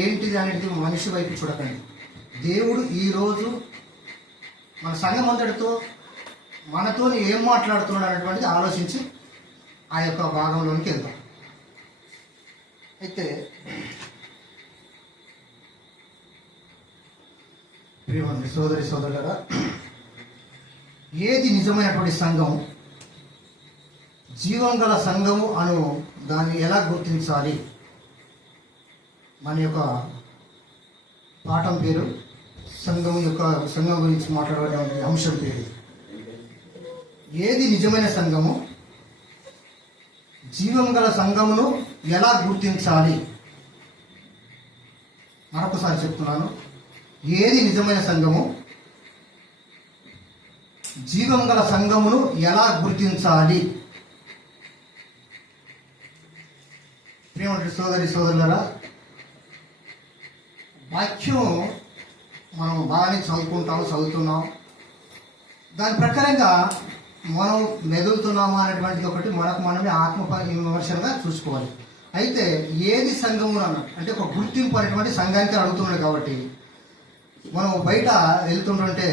ఏంటిది అనేది మనిషి వైపు చూడకండి. దేవుడు ఈరోజు మన సంఘం అంతటితో మనతో ఏం మాట్లాడుతున్నాడు అనేటువంటిది ఆలోచించి ఆ యొక్క భాగంలోనికి వెళ్దాం. అయితే ప్రియమైన సోదరి సోదరులారా, ఏది నిజమైనటువంటి సంఘం, జీవం గల సంఘము అను దాన్ని ఎలా గుర్తించాలి? మన యొక్క పాఠం పేరు సంఘం గురించి మాట్లాడే అంశం పేరు ఏది నిజమైన సంఘము, జీవం గల సంఘమును ఎలా గుర్తించాలి? మరొకసారి చెప్తున్నాను, ఏది నిజమైన సంఘము, జీవం గల సంఘమును ఎలా గుర్తించాలి? ప్రియమైన సోదరి సోదరులారా, వాక్యం మనం బాగానే చదువుతున్నాం. దాని ప్రకారంగా మనం మెదులుతున్నామా అనేటువంటిది ఒకటి మనకు మనమే ఆత్మ విమర్శనగా చూసుకోవాలి. అయితే ఏది సంఘము అన్నట్టు అంటే ఒక గుర్తింపు అనేటువంటి సంఘానికి అడుగుతున్నాడు. కాబట్టి మనం బయట వెళ్తుంటే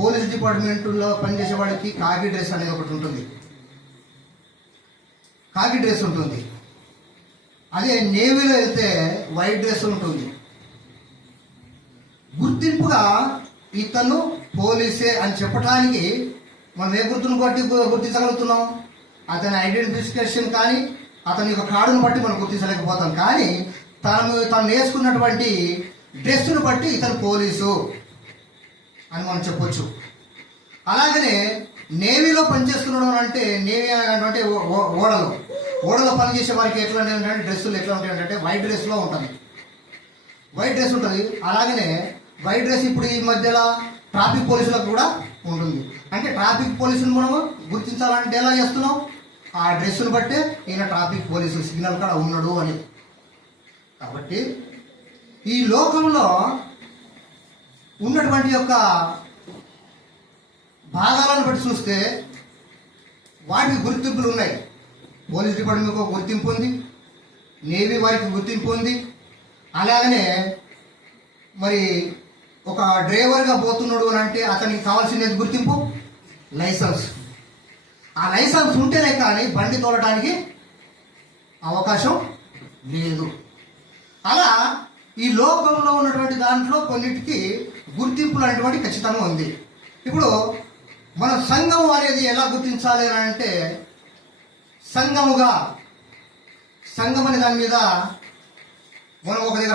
పోలీస్ డిపార్ట్మెంట్లో పనిచేసే వాడికి కాకి డ్రెస్ అనేది ఒకటి ఉంటుంది, కాకి డ్రెస్ ఉంటుంది. అదే నేవీలో వెళ్తే వైట్ డ్రెస్ ఉంటుంది. గుర్తింపుగా ఇతను పోలీసే అని చెప్పడానికి మనం ఏ గుర్తును బట్టి గుర్తించగలుగుతున్నాం? అతని ఐడెంటిఫికేషన్ కానీ అతని యొక్క కార్డును బట్టి మనం గుర్తించలేకపోతాం. కానీ తను వేసుకున్నటువంటి డ్రెస్సును బట్టి ఇతను పోలీసు అని మనం చెప్పొచ్చు. అలాగనే నేవీలో పనిచేస్తున్నాడు అంటే నేవీ అంటే ఓడలో పనిచేసే వారికి ఎట్లా ఉంటాయంటే డ్రెస్సులు ఎట్లా ఉంటాయంటే వైట్ డ్రెస్లో ఉంటుంది, వైట్ డ్రెస్ ఉంటుంది. అలాగనే వైట్ డ్రెస్ ఇప్పుడు ఈ మధ్యలో ట్రాఫిక్ పోలీసులకు కూడా ఉంటుంది. అంటే ట్రాఫిక్ పోలీసులు మనము గుర్తించాలంటే ఎలా చేస్తున్నాం? ఆ డ్రెస్సును బట్టే ఈయన ట్రాఫిక్ పోలీసు సిగ్నల్ కూడా ఉన్నాడు అని. కాబట్టి ఈ లోకంలో ఉన్నటువంటి యొక్క భాగాలను బట్టి చూస్తే వాటికి గుర్తింపులు ఉన్నాయి. పోలీస్ డిపార్ట్మెంట్కి ఒక గుర్తింపు ఉంది, నేవీ వారికి గుర్తింపు ఉంది. అలాగనే మరి ఒక డ్రైవర్గా పోతున్నాడు అని అంటే అతనికి కావాల్సిన గుర్తింపు లైసెన్స్. ఆ లైసెన్స్ ఉంటేనే కానీ బండి తోలడానికి అవకాశం లేదు. అలా ఈ లోకంలో ఉన్నటువంటి దాంట్లో కొన్నిటికి గుర్తింపులు అనేటువంటి ఖచ్చితంగా ఉంది. ఇప్పుడు మన సంఘం అనేది ఎలా గుర్తించాలి అని అంటే సంఘం అనే దాని మీద మనం ఒక దగ్గర